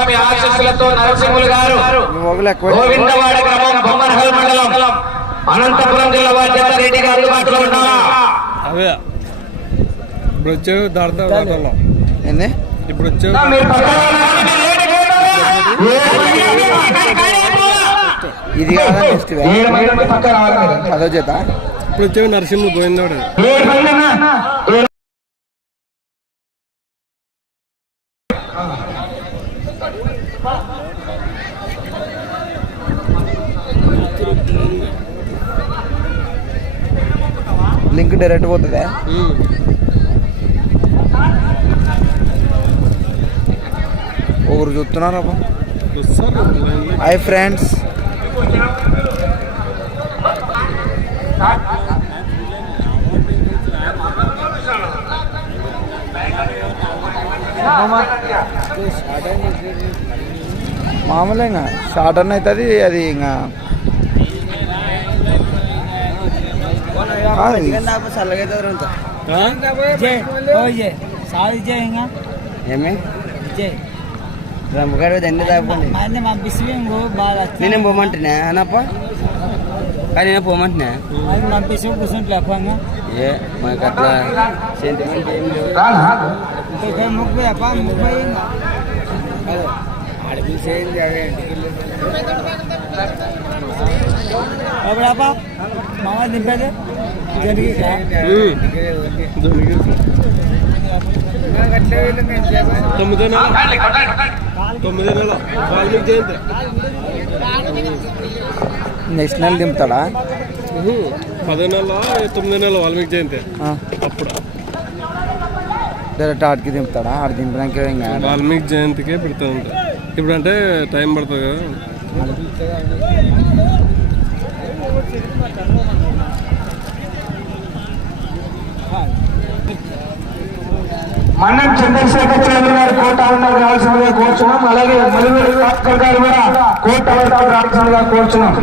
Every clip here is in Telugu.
స్వామి ఆశీస్సులతో నరసింహులు గారు గోవిందవాడ గ్రామం బొమ్మనహల్ మండలం అనంతపురం జిల్లా వారి జత రెడ్డిగా అందుబాటులో ఉన్నారా? ఇప్పుడు వచ్చేవి ఇప్పుడు వచ్చేవి. ఇది కాదా నెక్స్ట్. అదో చేత. ఇప్పుడు వచ్చేవి నరసింహులు పోయిందాడు డైరెక్ట్ పోతుందా? ఒకరు చూస్తున్నారు. హాయ్ ఫ్రెండ్స్ మామూలే ఇంకా షార్ట్ అన్న అవుతుంది అది ఇంకా ఏమి? రమ్మగారు దండి తాపండి నేనేం పోమంటున్నా? అనప్ప కానీ నేను పోమంటున్నా. ఏ మాకు అట్లా సెంటిమెంట్ ఏం లేవు. రానా? ఉమ్. దొరికేసి. తొమ్మిదో నెల తొమ్మిదో నెల వాల్మీకి జయంతి నెక్స్ట్ నెల దింపుతాడా. పదో నెల తొమ్మిదో నెల వాల్మీకి జయంతి అప్పుడు డైరెక్ట్ ఆడికి దింపుతాడా? ఆడ దింపడానికి వాల్మీకి జయంతికే పెడతా ఉంటా ఇప్పుడు అంటే టైం పడుతుంది కదా. మన్నం చంద్రశేఖర్ చౌదరి గారు కోట ఉన్నది రావాల్సిందిగా కోరుచున్నాం. అలాగే మలివేలు భాస్కర్ గారు కూడా కోట వరకు రావాల్సిందిగా కోరుచున్నాం.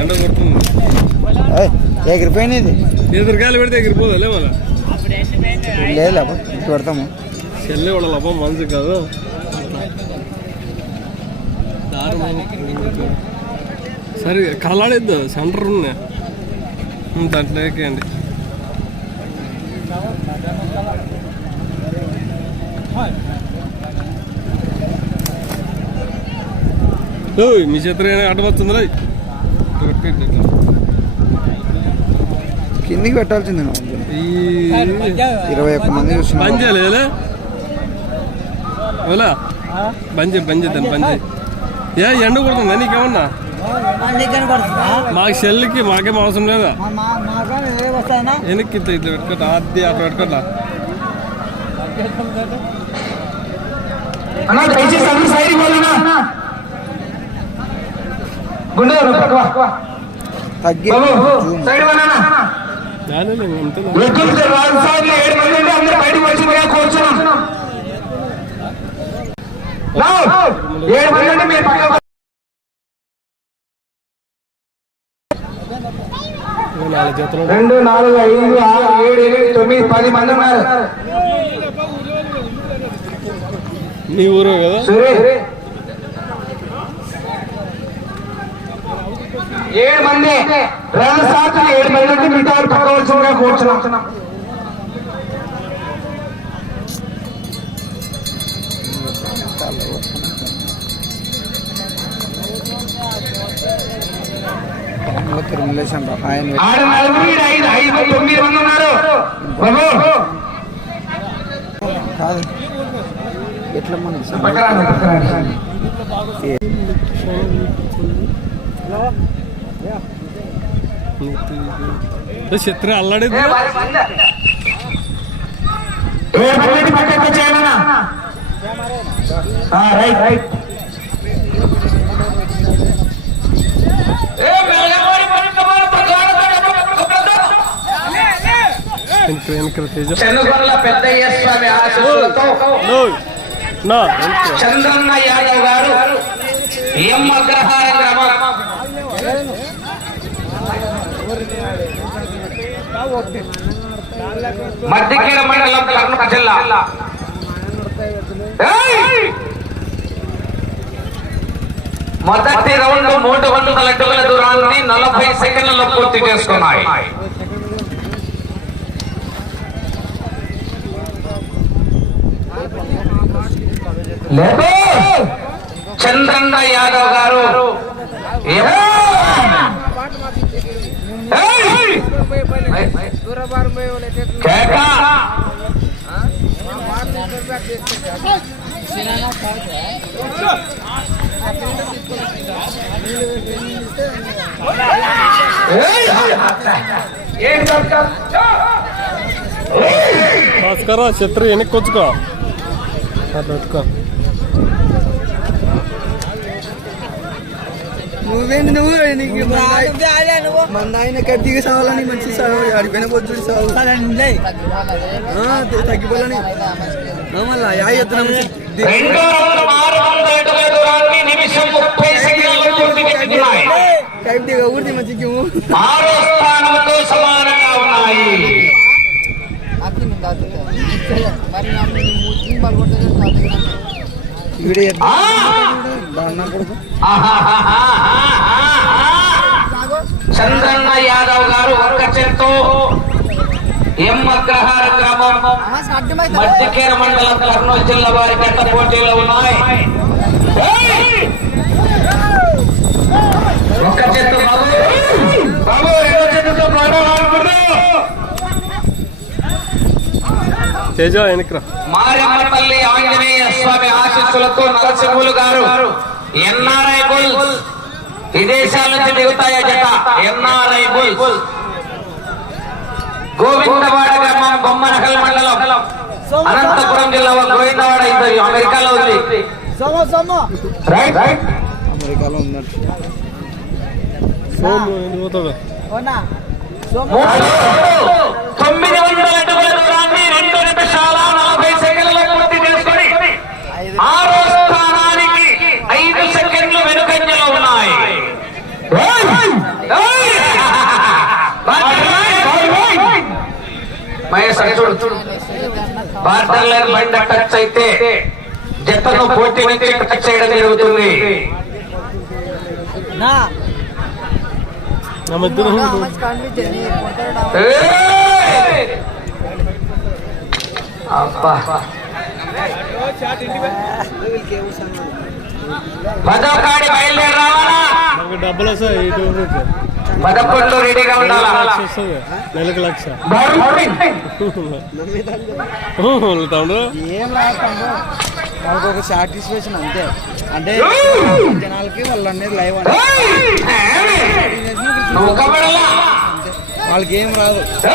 ఎండ కొడుతుంది ఇది ఎదురుగాలి పెడితే ఎగిరిపోదా? లేదు ఇటు పెడతాము. చెల్లె వాళ్ళ లభం మనసు కాదు. సరే కలాడేద్దు సెంటర్ ఉన్నాయి. దాంట్లో ఎక్కండి ఓయ్ మీ చేతులు అడ్డం వస్తుంది కిందికి పెట్టాల్సింది ఇరవై ఒక్క మంది బంద్ చేయలేదా ఓలా బంద్ చేయి బంద్ చేద్దాం బంద్ చేయి. ఏ ఎండ కొడుతుందా? నీకేమన్నా? మాకు సెల్కి మాకేం అవసరం లేదా? వెనక్కి ఇట్లా ఇట్లా పెట్టుకోట? ఆద్ది అట్లా పెట్టుకోట? అన్నా దయచేసి అందరూ సైడ్కి వెళ్ళినా గుండె పక్కవా తగ్గి బాబు జూమ్. సైడ్ వెళ్ళనా దానిలో అంతే ఎద్దులు రాజు సార్లు ఏడు మంది ఉంటే అందరూ బయటకు వచ్చిందిగా కూర్చున్నాం రావు. ఏడు మంది ఉంటే మీరు పక్కకు నాలుగు చేతులు రెండు నాలుగు ఐదు ఆరు ఏడు ఎనిమిది తొమ్మిది పది మంది ఉన్నారు. నీ ఊరు కదా? సరే ఏడు మంది. రణసాత్రులు ఏడు మంది మిగతా పక్కవలసిందిగా కూర్చున్నాం. పాముల తిరుమలేశం రా. ఆయన ఆరు నలుగురు ఈడ ఐదు ఐదు తొమ్మిది మంది ఉన్నారు. బాబు కాదు. ఎట్లా మనకి. చిత్రం ఆ, రైట్ రైట్. వెనక వెనక తేజ చెన్నుగొల్ల పెద్దయ్య స్వామి ఆశీస్సులతో నోయ్. నా వెనక. చంద్రన్న యాదవ్ గారు ఎం అగ్రహార గ్రామం మధ్యకేర మండలం కర్నూలు జిల్లా! మొదటి రౌండ్ మూడు వందల అడుగుల దూరాన్ని నలభై సెకండ్లలో పూర్తి చేసుకున్నాయి చంద్రన్న యాదవ్ గారు ఏమో! ఏయ్! కేక! భాస్కర్ వెనక్కి వచ్చుకో అట్లా పెట్టుకో నువ్వేంటి నువ్వు? నీకు మన కట్టిగా సావాలని మంచి సాగు అడిగిపోయిన పొద్దు సాగు తగ్గిపోవాలని. మళ్ళా యా ఎత్తున ఊరిది ఆరో చంద్రన్న యాదవ్ గారు ఒక్క చెట్టు ఎం అగ్రహార గ్రామం మధ్యకేర మండలం కర్నూలు జిల్లా వారి గంట పోటీలో ఉన్నాయి! ఒక్క చెట్టు బాబు బాబు తేజ వెనక్రా. మారెమ్మపల్లి ఆంజనేయ స్వామి ఆశీస్సులతో నరసింహులు గారు ఎన్ఆర్ఐ బుల్స్. విదేశాల నుంచి దిగుతాయా జత. NRI bulls. గోవిందవాడ గ్రామం బొమ్మనకల్ మండలం. అనంతపురం జిల్లా గోవిందవాడ ఇది అమెరికాలో ఉంది. అమెరికాలో పోతాడు తొమ్మిది వందల అడుగుల దూరాన్ని రెండు నిమిషాల నలభై సెకండ్ల పూర్తి చేసుకొని ఆరో స్థానానికి ఐదు సెకండ్లు వెనుకంజలో ఉన్నాయి ఏయ్! మహేష్ అక్కడ చూడు చూడు బార్డర్ లైన్ బండ టచ్ అయితే జతను పోటీ నుంచి టచ్ చేయడం జరుగుతుంది. పదో కాడి బయలుదేరి రావాలా? డబ్బులు వస్తాయి. పదకొండు రెడీగా ఉండాలా? నెలకు లక్ష. ఏం రాస్తాము వాళ్ళకి ఒక సాటిస్ఫాక్షన్ అంతే. అంటే జనాలకి వాళ్ళు అనేది లైవ్ అంటే వాళ్ళకి ఏం రాదు అంటే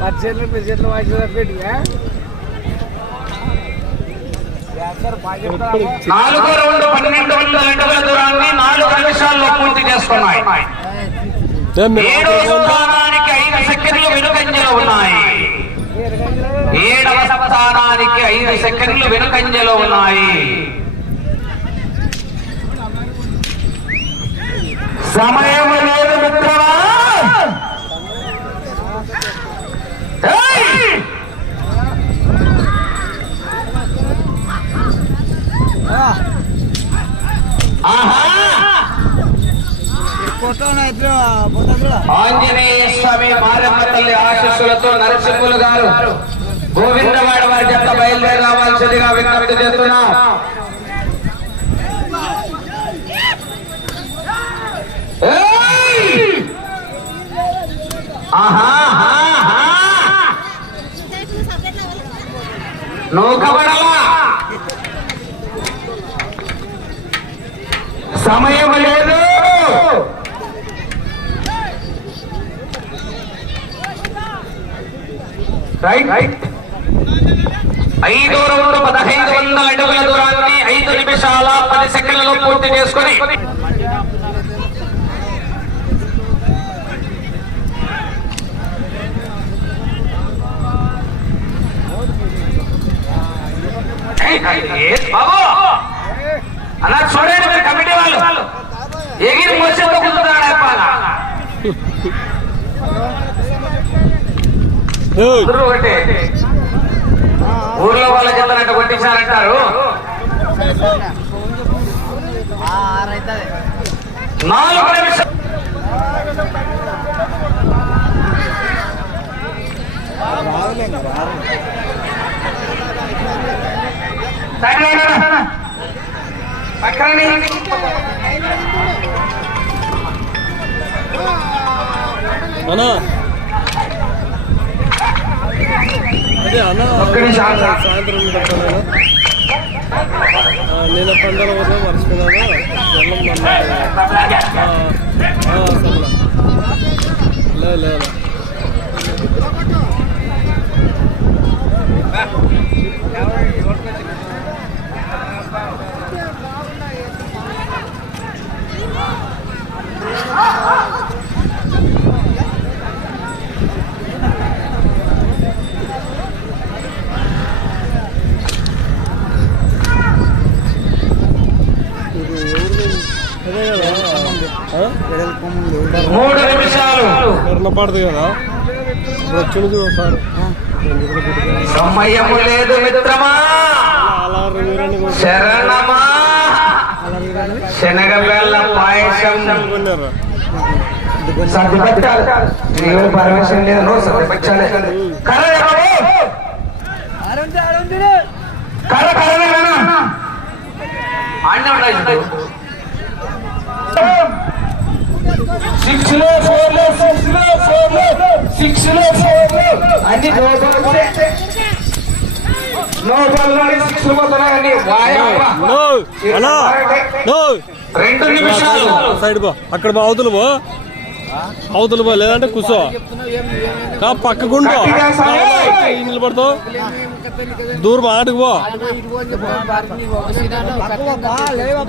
కొద్దిగా పచ్చేట్లు పెచ్చేట్లు వాయిస్ పెట్టి నాలుగో రౌండ్ పన్నెండు వందల అడుగుల దూరాన్ని నాలుగు నిమిషాల్లో పూర్తి చేసుకున్నాయి. ఏడో స్థానానికి ఐదు సెకండ్లు వెనుకంజలో ఉన్నాయి. ఏడవ స్థానానికి ఐదు సెకండ్లు వెనుకంజలో ఉన్నాయి. సమయం ఆంజనేయ స్వామి మారమ్మ తల్లి ఆశీస్సులతో నరసింహులు గారు గోవిందవాడ వారి చెత్త బయలుదేరి రావాల్సిందిగా విజ్ఞప్తి చేస్తున్నా. ఏయ్! ఆహా, సమయం లేదు. రైట్ రైట్ ఐదు రౌండ్ పదహైదు వందల అడుగుల దూరాన్ని ఐదు నిమిషాల పది సెకండ్లలో పూర్తి చేసుకుని. బాబు! అలా చూడండి మీరు కమిటీ వాళ్ళు. ఎగిరి మోసే కుదురుతాడు అప్పాల ఒకటి. ఊర్లో వాళ్ళ చెత్తనట్టు కొట్టించారంటారు నాలుగు నిమిషం అన్నా. అదే అన్న. సాయంత్రం పెట్టాను నేను పండుగ పోతే మర్చిపోయినాను వెళ్ళం లే లే లే. అదే కదా ఆ? మూడు నిమిషాలు ఎర్రపాడదు కదా? వచ్చింది ఒకసారి. సమయము లేదు మిత్రమా. అలా శరణమా. శనగ బెల్లం పాయసం. కొన్నారు సర్ది పర్మిషన్ లేదు నువ్వు కర్ర కర్ర కదా? ఆడనే ఉండాలి ఇప్పుడు. సిక్స్లో ఫోర్లో సిక్స్లో ఫోర్లో సిక్స్లో ఫోర్లో అన్ని? రెండు నిమిషాలు. సైడ్ బా అక్కడ బా అవతల బో అవతల బా లేదంటే కూర్చో కా పక్కకుండో. నిలబడతావు. దూరం ఆటకు పో. లేవా